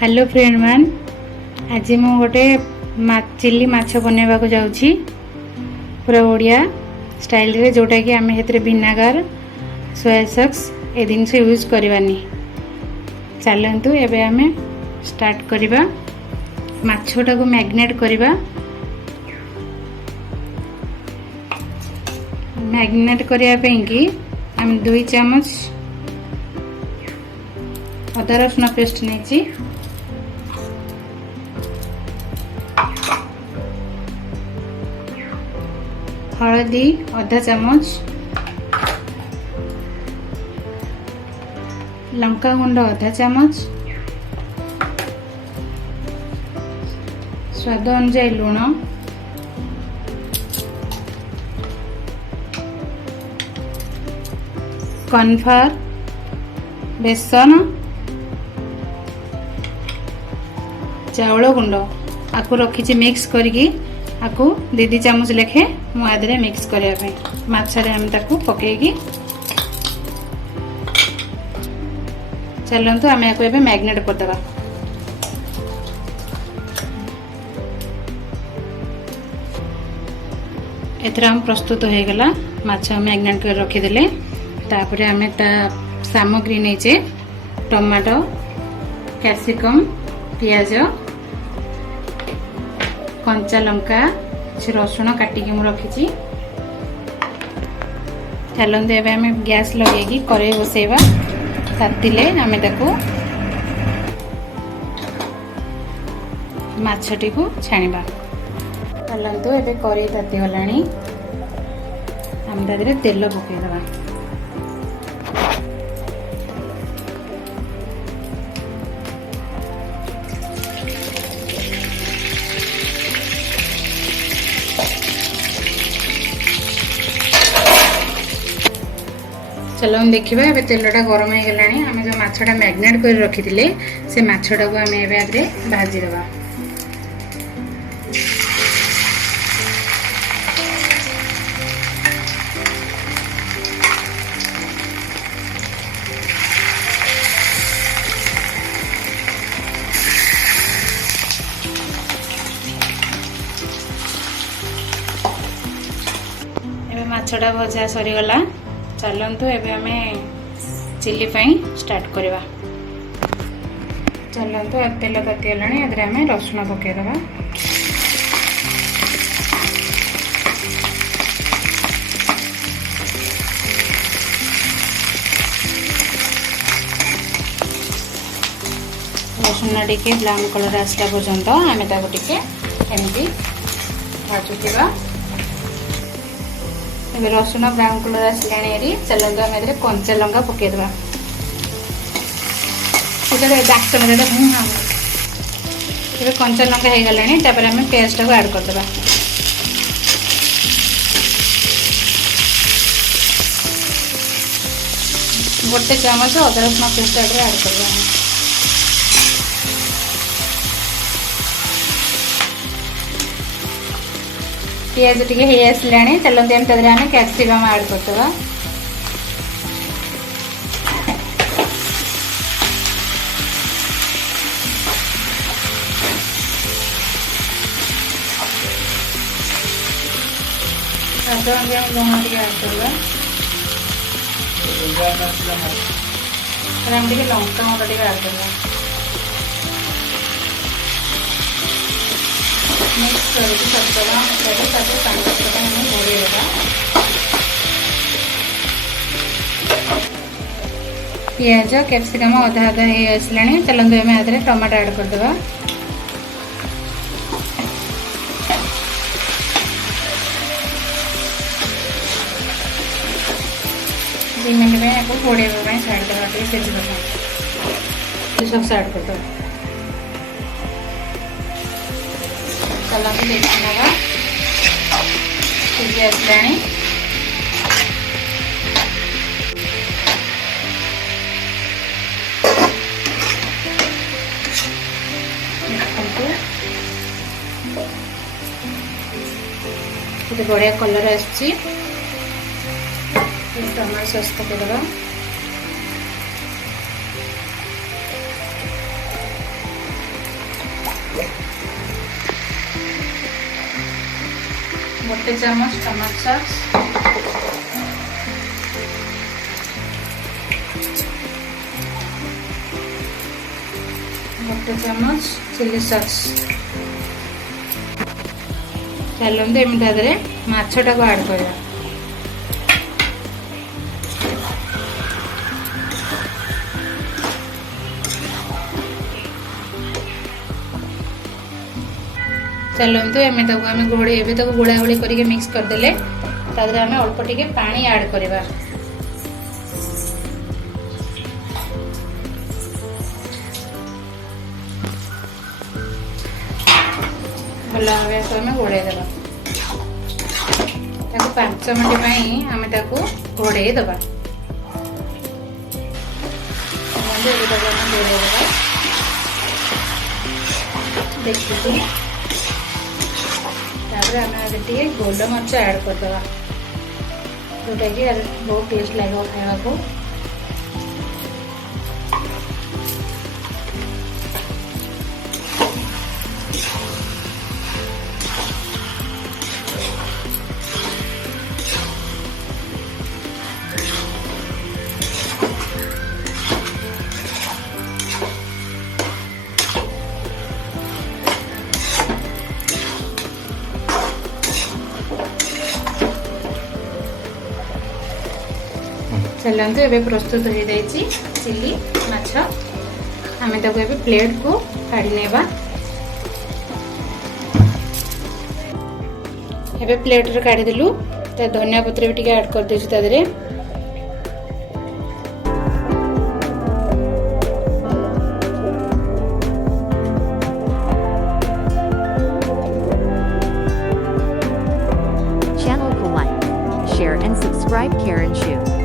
Hello friend मान आज मु गोटे चिल्ली माछ बनवा को जाऊँगी पूरा ओडिया स्टाइल रे जोटा कि आम हेतरे विनेगर सोया सॉस ए जिनस यूज करवानी। चलतु एबे आम स्टार्ट करवा माछटा को मैग्नेट करवा। मैग्नेट करने कि आम 2 चम्मच अदा रसुण पेस्ट नहीं, हलदी आधा चम्मच, लंका गुंड आधा चम्मच, स्वाद अनुसार लुण, कॉर्नफ्लोर, बेसन, चाउल गुंड आपको रखी मिक्स करके आपको 2 चम्मच लेखे मुझे मिक्स करने मछरे हम पकईकी। चलतु आम या मैग्नेट करदे। एथर हम प्रस्तुत हो गला माछ मैग्नेट कर रखीदे। तापर आम सामग्री नहीं टमाटो, कैप्सिकम, पियाज, कंचा लंका, रसुण काटिकी मु रखी। चलते एवं आम गैस लगे कड़ाई बसैबा। तातिले आम माछटी को छाणीबा। चलतु एवं कड़ाई ताती गला आम तेल पकईदबा। चलो हम देखा ए तेलटा गरम हो गला। आम जो माछटा मैग्नेट कर रखी से माछटा को आम एवं भाजीदबा। एवं माछटा भजा सरीगला। चलतु एबे आमे चिल्ली पाई स्टार्ट करवा। चलतु तेल तातीगला एदरे आमे रसुण पकईदबा। रसुण टिके ब्राउन कलर आसला पर्यंत आमे ताको टिके एमती भाजुथिबा। रसुण ब्राउन कलर आसलाणी। चलते आम कंचा लंका पकईदबा। कंचा लंका हो गला। आम पेस्ट को ऐड करदे। गोटे चम्मच अदा रसुण पेस्ट ऐड करदे। पियाज टिके हो आसलाणी। चलते आम कैप्सिकम ऐड करदे। लुण टे ऐड करवा। लंका गुंड टे ऐड करवा। मिक्स करके सब घोड़ेगा। पियाज कैप्सिकम अधा अधा हो आसलाणी। चलते आम आदि टमाटो ऐड करदे। 2 मिनट में आपको घोड़ेगा छाड़देवा। सॉस ऐड करदे। चलते देखा सीझी आसलाणी। बढ़िया कलर आसची। टमाटो सॉस पकईदबा। गोटे चामच टमाटो सॉस, गोटे चामच चिली सॉस। चलते एम माछटा को ऐड करवा। चलतु एम घोड़े एवं गोला गोली करके मिक्स करदे आम अल्प टिके पानी ऐड करवा। भल भाव आम घोड़े दबा 5 मिनट आम घोड़े दबा। देखिए आम टे गोलमरीच ऐड करदे जोटा कि बहुत टेस्ट लगे खाया को। चलते एवं प्रस्तुत हो जाए चिली माछ। आम प्लेट को काढ़ी नेबा। एवं प्लेट रे काढ़ी देलु धनिया पत्र भी टिके ऐड कर देछु ता देरे। Channel को like, share and subscribe Karen Shu.